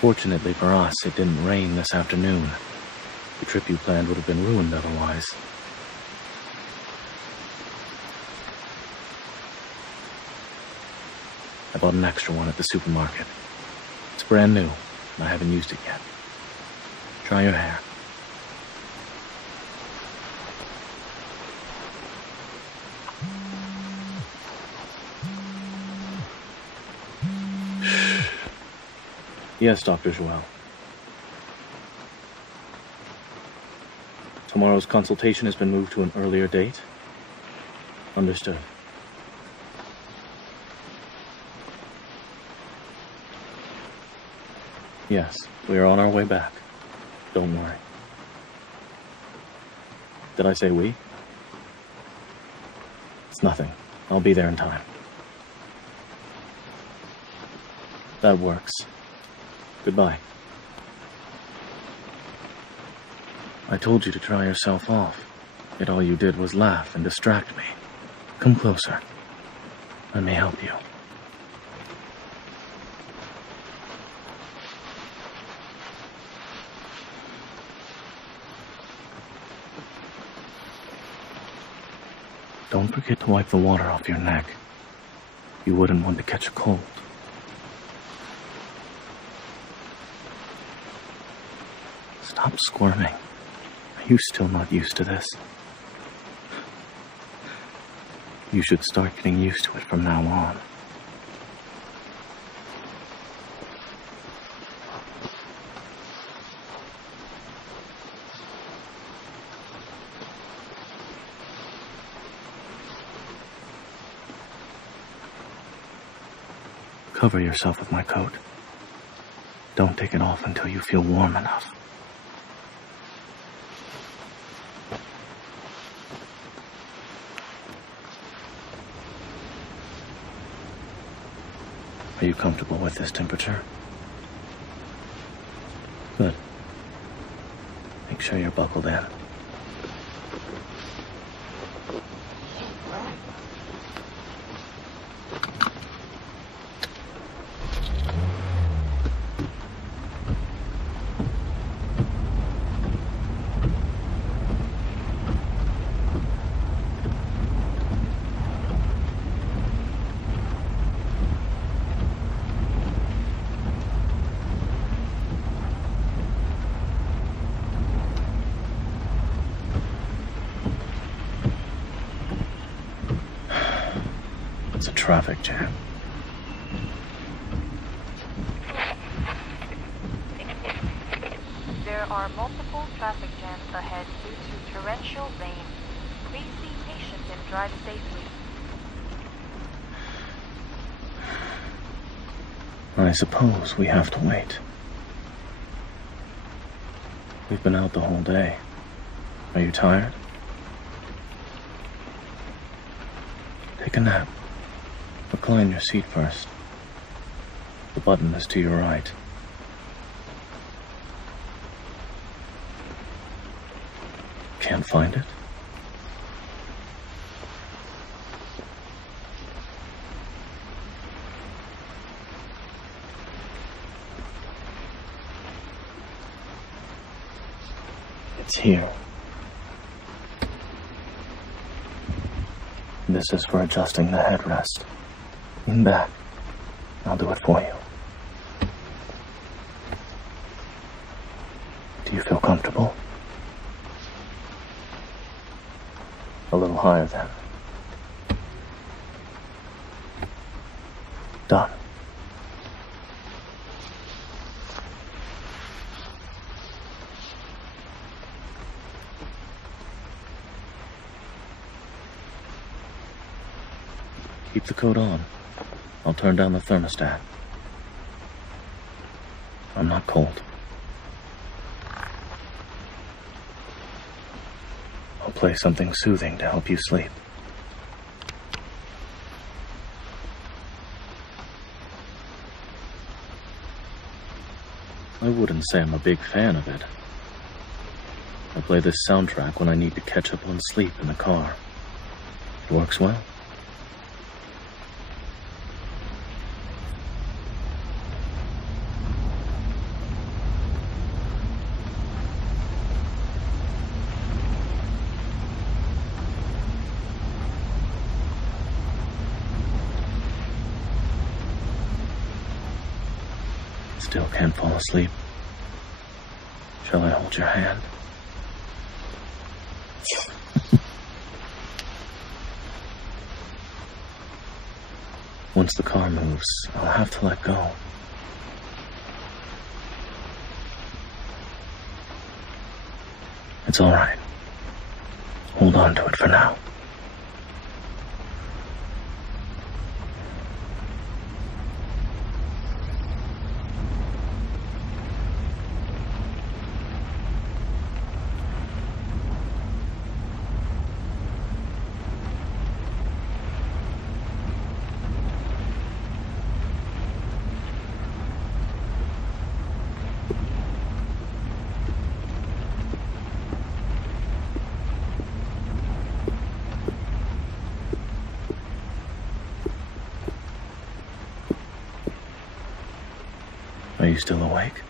Fortunately for us, it didn't rain this afternoon. The trip you planned would have been ruined otherwise. I bought an extra one at the supermarket. It's brand new, and I haven't used it yet. Try your hair. Yes, Dr. Joel. Tomorrow's consultation has been moved to an earlier date? Understood. Yes, we are on our way back. Don't worry. Did I say we? It's nothing. I'll be there in time. That works. Goodbye. I told you to dry yourself off, yet all you did was laugh and distract me. Come closer. Let me help you. Don't forget to wipe the water off your neck. You wouldn't want to catch a cold. Stop squirming. Are you still not used to this? You should start getting used to it from now on. Cover yourself with my coat. Don't take it off until you feel warm enough. Are you comfortable with this temperature? Good. Make sure you're buckled in. Traffic jam. There are multiple traffic jams ahead due to torrential rain. Please be patient and drive safely. I suppose we have to wait. We've been out the whole day. Are you tired? Take a nap. Recline your seat first. The button is to your right. Can't find it? It's here. This is for adjusting the headrest. Lean back. I'll do it for you. Do you feel comfortable? A little higher then. Done. Keep the coat on. I'll turn down the thermostat. I'm not cold. I'll play something soothing to help you sleep. I wouldn't say I'm a big fan of it. I play this soundtrack when I need to catch up on sleep in the car. It works well. Still can't fall asleep. Shall I hold your hand? Once the car moves, I'll have to let go. It's all right. Hold on to it for now. Are you still awake?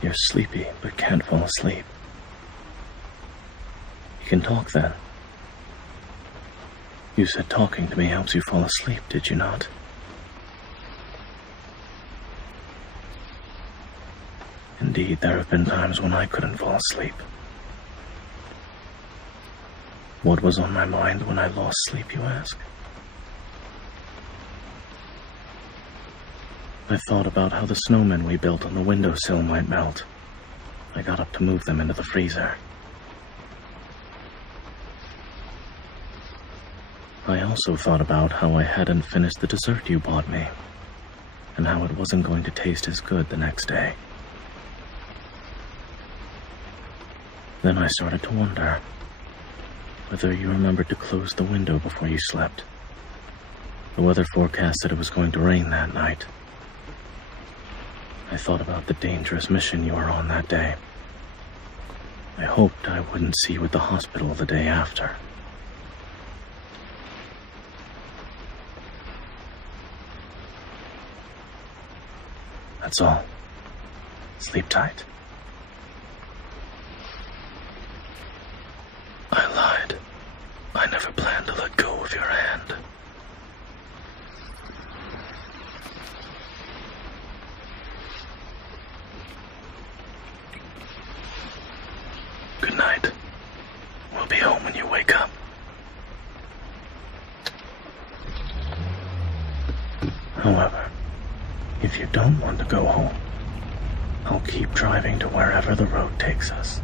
You're sleepy, but can't fall asleep. You can talk then. You said talking to me helps you fall asleep, did you not? Indeed, there have been times when I couldn't fall asleep. What was on my mind when I lost sleep, you ask? I thought about how the snowmen we built on the windowsill might melt. I got up to move them into the freezer. I also thought about how I hadn't finished the dessert you bought me, and how it wasn't going to taste as good the next day. Then I started to wonder whether you remembered to close the window before you slept. The weather forecast said it was going to rain that night. I thought about the dangerous mission you were on that day. I hoped I wouldn't see you at the hospital the day after. That's all. Sleep tight. I lied. I never planned to let go of your hand. Good night. We'll be home when you wake up. However, if you don't want to go home, I'll keep driving to wherever the road takes us.